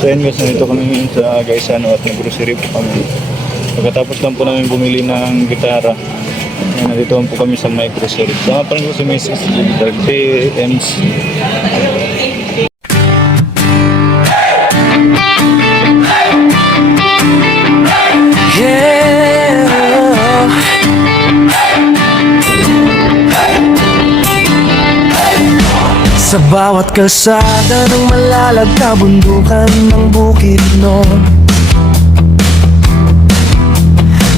So yun guys, nandito kami ngayon sa Gaisano at nag-grocery po kami. Pagkatapos lang po namin bumili ng gitara, nandito po kami sa may grocery. Sama pa rin ko si Mrs. JMs. Sa bawat kalsada ng malalag kabundukan ng Bukidnon,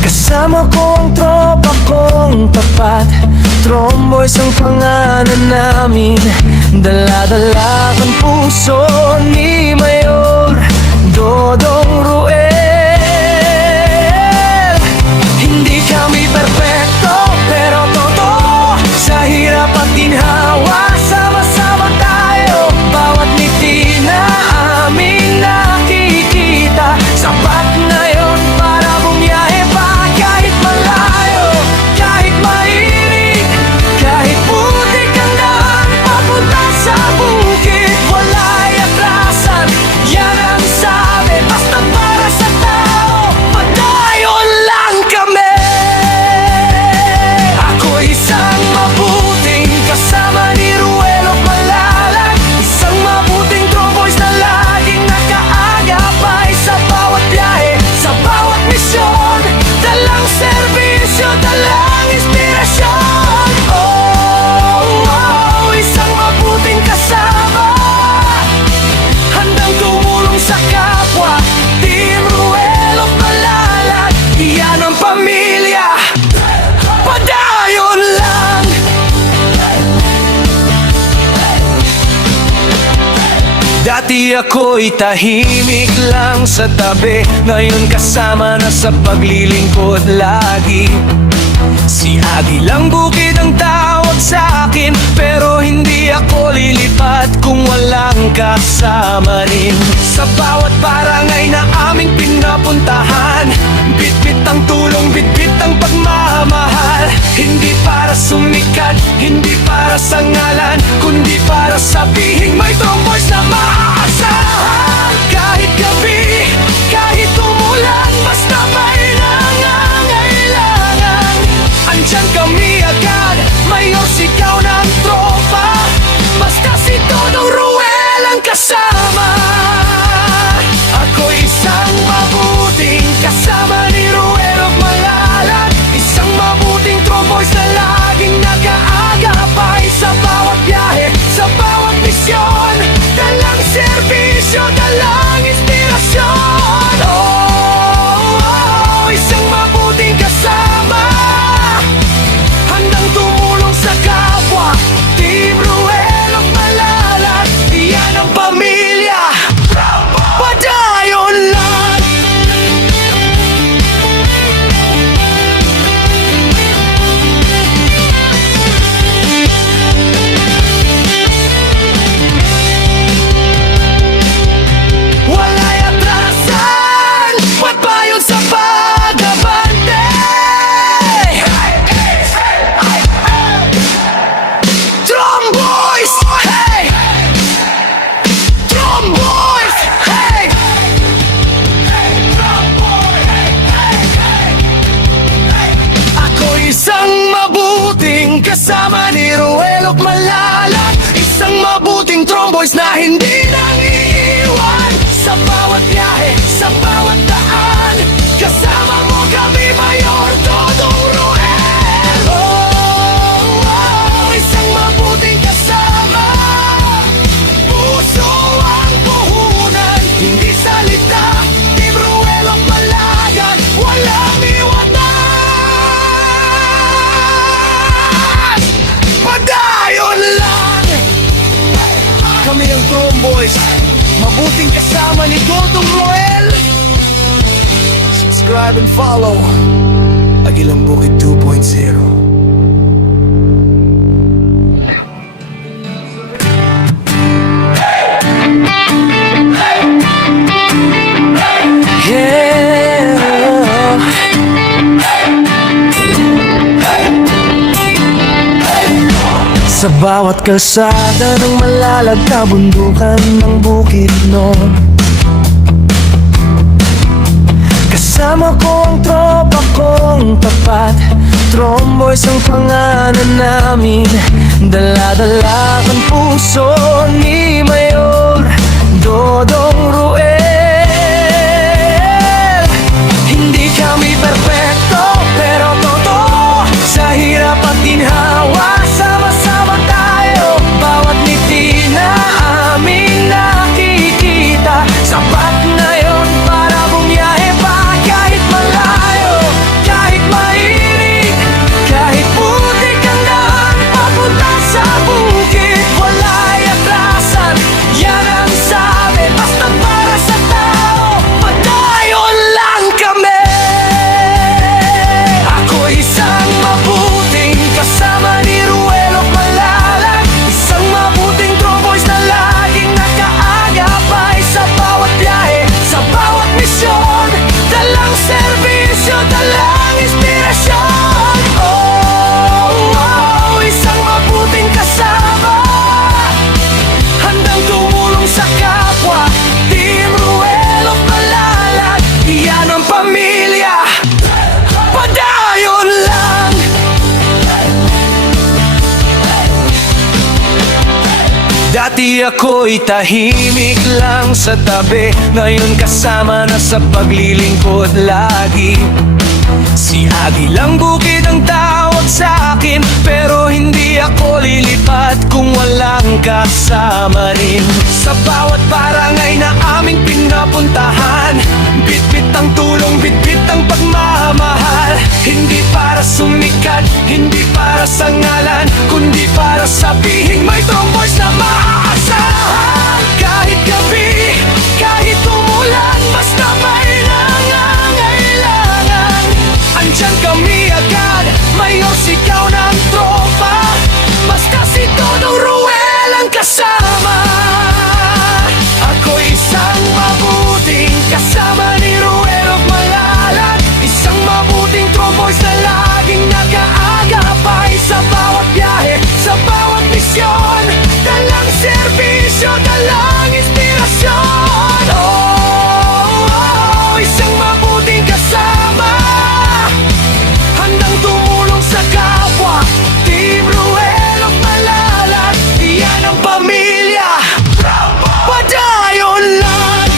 kasama ko ang tropa kong tapat. Tromboys ang pangalan namin, dala-dala ang puso ni Mayor Dodong Ruel. Hindi kami perfecto pero totoo, sa hirap at ginhawa sama-sama tayo. Bawat ngiti na aming nakikita, sapat na yun para bumiyahe pa. Kahit malayo, kahit mainit, kahit putik ang daan papunta sa bukid, wala'y atrasan, yan ang sabi. Basta para sa tao, padayon lang kami. Ako'y isang mabuting kasama ni Ruelo Malalag, isang mabuting tromboys na laging nakaagapay sa bawat biyahe, sa bawat misyon. Dalang serbisyo, dalang inspirasyon. Isang mabuting kasama, handang tumulong sa kapwa. Team Ruelo Malalag, iyan ang pamilya. Padayon lang. Dati ako'y tahimik lang sa tabi, ngayon kasama na sa paglilingkod lagi. Si Agilang Bukid ang tawag sa akin, pero hindi ako lilipat kung walang kasama rin. Sa bawat barangay na aming pinapuntahan, bitbit ang tulong, bitbit ang pagmamahal. Hindi para sumikat, hindi para sa ngalan, kundi para sabihin may tromboys na maaasahan. Kahit gabi, kahit umulan, basta may nangangailangan, andyan kami agad. Mayor, sigaw ng tropa, basta si Dodong Ruel ang kasama. Ako'y isang mabuting kasama ni Ruel Malalag, isang mabuting tromboys na laging nag-aagapay sa bawat biyahe, sa bawat misyon. Dalang serbisyo, dalang inspirasyon. Isang mabuting kasama, handang tumulong sa kapwa. Team Ruel Malalag, iyan ang pamilya. Padayon lang. Wala'y atrasan, ba't ba yun sa pag-abante? Tromboys! Hey! Tromboys! Hey! Ako'y isang mabuting kasama ni Ruel Malalag, isang mabuting tromboys na hindi nang iiwan. Sa bawat biyahe, sa bawat daan, kasama mo kami, Mayor Dodong Ruel. Isang mabuting kasama, puso ang puhunan, hindi salita. Team Ruel Malalag, walang iwanan. Padayon lang. Kami ang Tromboys, mabuting kasama ni Dodong Ruel. Subscribe and follow Agilang Bukid 2.0. Sa bawat kalsada ng malalag kabundukan ng Bukidnon, Tromboys ang pangalan namin, dala-dala ang puso ni Mayor Dodong Ruel. Hindi kami perfecto, pero totoo, sa hirap at ginhawa, sama-sama tayo. Bawat ngiti na aming nakikita, sapat na yun para bumiyahe pa. Kahit malayo, kahit mainit, kahit putik ang daan papunta sa bukid, wala'y atrasan, yan ang sabi. Basta para sa tao, padayon lang kami. Ako isang mabuting kasama ni Ruel of Malalag, isang mabuting Tromboys na laging nakaagapay sa bawat biyahe, sa bawat misyon. Dalang serbisyo, dalang inspirasyon. Oh, oh, isang mabuting kasama, handang tumulong sa kapwa. Team Ruel of Malalag, iyan ang pamilya, padayon lang. Dati ako'y tahimik lang sa tabi, ngayon kasama na sa paglilingkod lagi. Si Agilang Bukid ang tawag sa akin, pero hindi ako lilipat kung walang kasama rin. Sa bawat barangay na aming pinapuntahan, bitbit ang tulong, bitbit ang pagmamahal. Hindi para sumikat, hindi para sa ngalan, kundi para sabihin may Tromboys na maaasahan. Kahit gabi, kahit umulan, basta may nangangailangan, andyan kami agad. Mayor, sigaw ng tropa, basta si Dodong Ruel ang kasama. Ako isang mabuting kasama ni Ruel of Malalag, isang mabuting Tromboys na laging nakaagapay sa bawat biyahe, sa bawat misyon. Dalang serbisyo, dalang inspirasyon. Oh, oh, isang mabuting kasama, handang tumulong sa kapwa. Team Ruel of Malalag, iyan ang pamilya, padayon lang.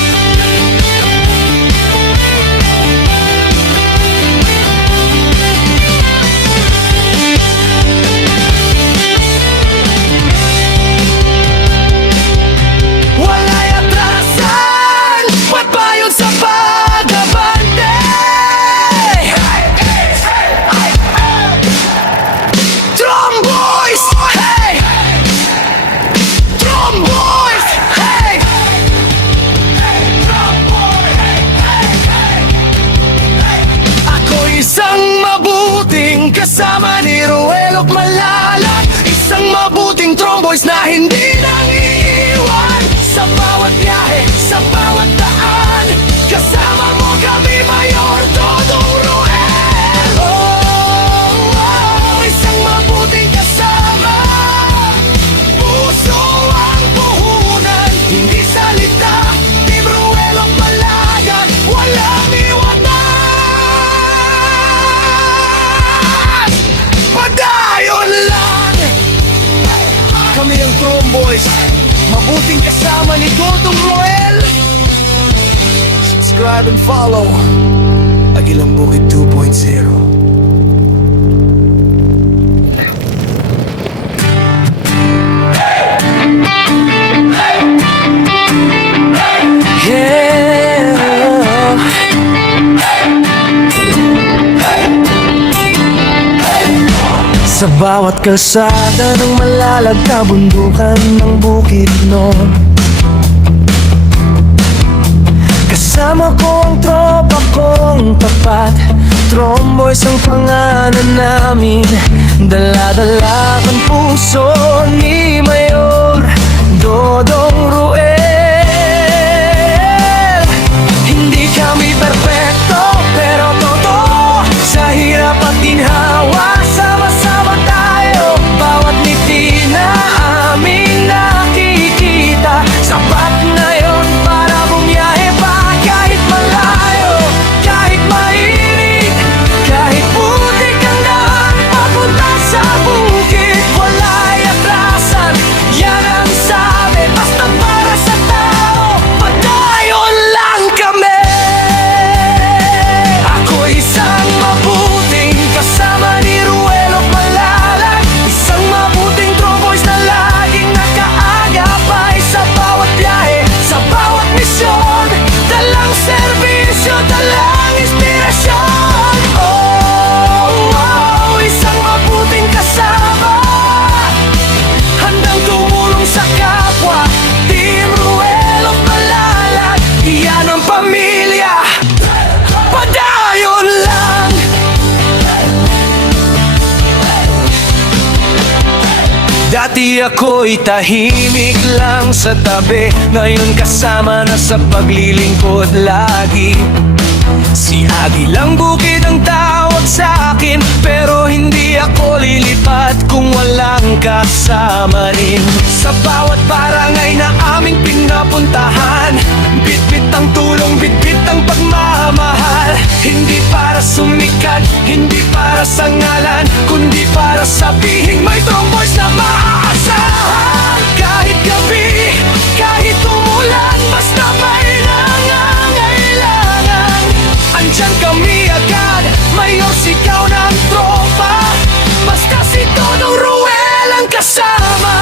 Wala'y atrasan, pagbayon sa pag-abante. Tromboys, hey! Tromboys, hey! Ako isang mabuting kasama ni Ruel of Malalag, isang mabuting Tromboys na hindi nang iiwan. Sa bawat biyahe, sa bawat daan, kasama mo kami, Mayor Dodong Ruel. Oh, oh, isang mabuting kasama, puso ang puhunan, hindi salita. Team Ruel of Malalag, walang iwanan, padayon lang. Kami ang Tromboys, mabuting kasama ni Dodong Ruel. Subscribe and follow Agilang Bukid 2.0. Sa bawat kalsada ng Malalag, kabundukan ng Bukidnon, kasama ko ang tropa kong tapat. Tromboys ang pangalan namin, dala-dala ang puso ni Mayor Dodong Ruel. Hindi kami perfecto, pero totoo, sa hirap at ginhawa, sama-sama tayo. Bawat ngiti na aming nakikita, sapat na yun para bumiyahe pa. Kahit malayo, kahit mainit, kahit putik ang daan papunta Dati ako'y tahimik lang sa tabi, ngayon kasama na sa paglilingkod lagi. Si Agi lang bukid ang tawag sa akin, pero hindi ako lilipat kung walang kasama rin. Sa bawat barangay na aming pinapuntahan, bitbit ang tulong, bitbit ang pagmamahal. Hindi para sumikat, hindi para sa ngalan, kundi para sabihin may tromboys na maaasahan. Kahit gabi, kahit umulan, basta may nangangailangan, andyan kami agad, mayor sigaw ng tropa, basta si Dodong Ruel ang kasama.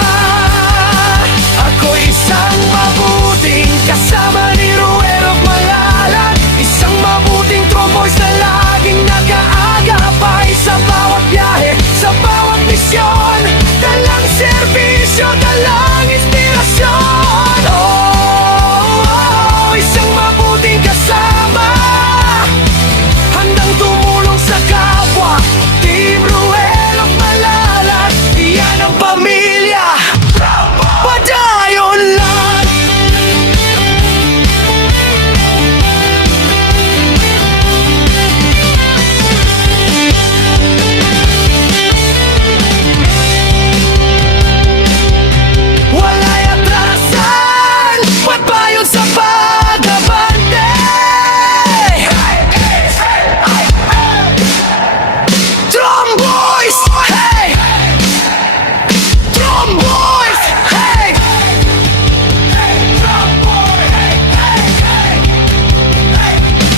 Ako'y isang mabuting kasama ni Ruel of Malalag, isang mabuting tromboys na laging nag-aagapay sa bawat biyahe, sa bawat misyon, dalang serbisyo, dalang inspirasyon. Oh, isang mabuting kasama, handang tumulong sa kapwa. Team Ruel of Malalag, iyan ang pamilya, padayon lang. Wala'y atrasan, pagbayon sa pag-abante. Tromboys, hey! Tromboys, hey!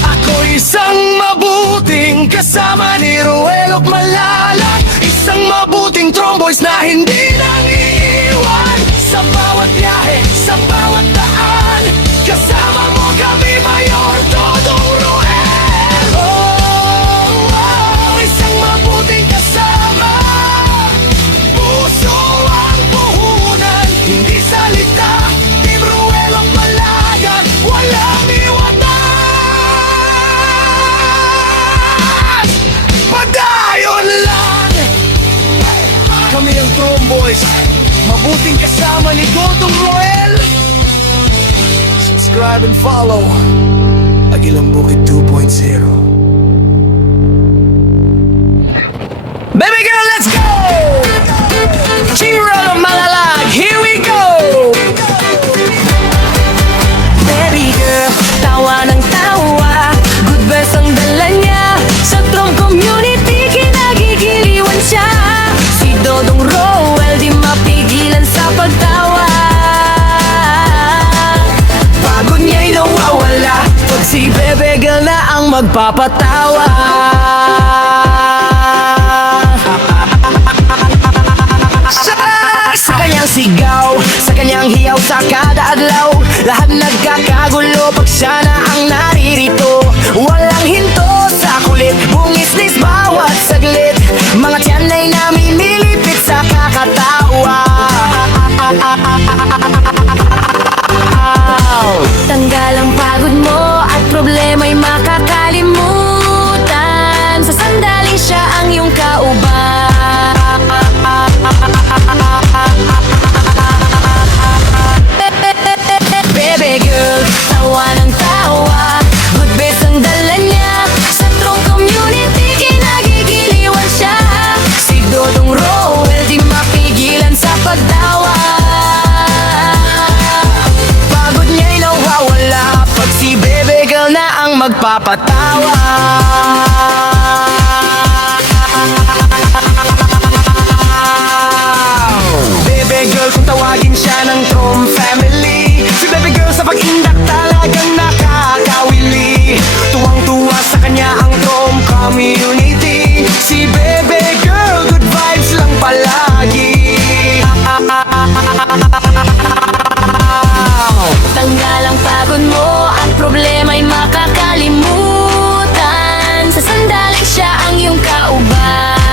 Ako isang mabuting kasama ni Ruel of Malalag, isang mabuting tromboys na hindi nang iiwan. Sa bawat biyahe, sa bawat daan, kasama mo kami, Mayor Dodong Ruel. Oh, isang mabuting kasama, puso ang puhunan, hindi salita. Team Ruel of Malalag, walang iwanan, padayon lang. Kami ang Tromboys, mabuting kasama ni Dodong Ruel. Subscribe and follow Agilang Bukid 2.0. Baby girl, let's go! Team Ruel of Malalag, here we go! Baby girl, tawa ng tawa, good vibes ang dala niya. Sa Trom community, kinagigiliwan siya. Si Dodong Ruel, di mapigilan sa pagtawa. Pagod niya'y nawawala pag si Bebe Girl na ang magpapatawa. Sa kanyang sigaw, sa kanyang hiyaw sa kada adlaw, lahat nagkakagulo pag siya na ang naririto. Walang hinto sa kulit, bungisnis bawat saglit, mga tiyan ay namimilipit sa kakatawa. Tanggal ang pagod mo at problema'y makakalimutan. Sa sandaling siya ang iyong kauban. Baby girl, tawa ng tawa, good vibes ang dala niya. Sa Trom community, kinagigiliwan siya. Si Dodong Ruel, di mapigilan sa pagtawa. Pagod niya'y nawawala pag si Bebe Girl na ang magpapatawa. Bebe Girl, kung tawagin siya ng Trom family, si Bebe Girl sa pag-indak talagang nakakawili. Tuwang-tuwa sa kanya ang Trom community. Si Bebe Girl, good vibes lang palagi. Tanggal ang pagod mo at problema'y makakalimutan. Sa sandaling siya ang iyong kauban.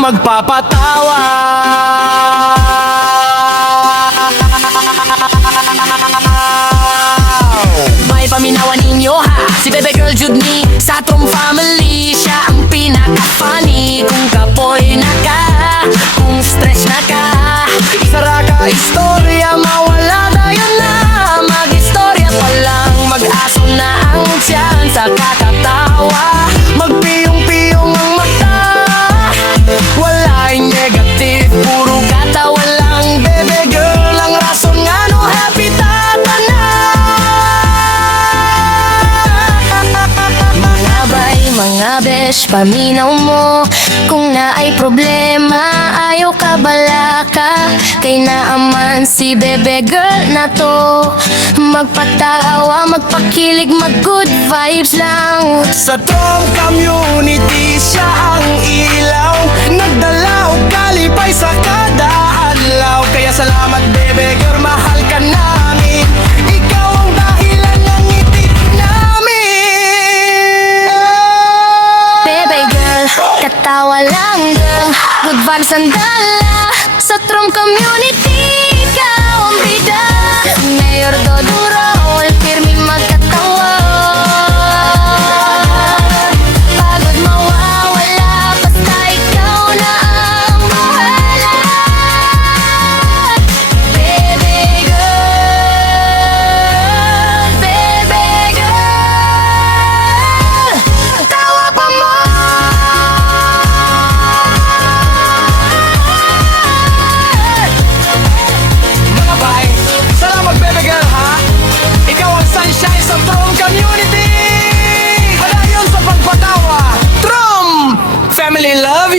magpapatawa. May paminawan ninyo ha, si Bebe Girl Judney sa Trom family. Siya ang pinaka-funny. Kung kapoy na ka, kung stress na ka, Sara ka istorya, mawala tayo na. mag-istorya pa lang, mag-aso na ang tiyan sa kakatawa. Magpiyong-piyong ang mata, Wala yung negative, puro katawa lang. Bebe girl, ang rason nga no happy tata na. Mga bay, mga besh, paminaw mo. Kung naay problema, ayaw ka balaka. Kay naaman si Bebe Girl na to. Magpatawa, magpakilig, mag-good vibes lang. Sa Trom community, siya ang ilaw. Nagdalaw, kalipay sa kada adlaw. Kaya salamat bebe girl, mahal ka namin. Ikaw ang dahilan ng ngiti namin. Bebe Girl, katawa lang girl. Good vibes ang dala. Sa Trom community, ikaw ang bida. Mayor Dodong Roll, pirmi magkatawa. Pagod mawawala, basta ikaw na ang bahala. Bebe Girl, Bebe Girl, tawa pa mo. Mga bay, salamat bebe girl ha. Ikaw ang sunshine sa Trom community. Padayon sa pagpatawa. Trom! Family love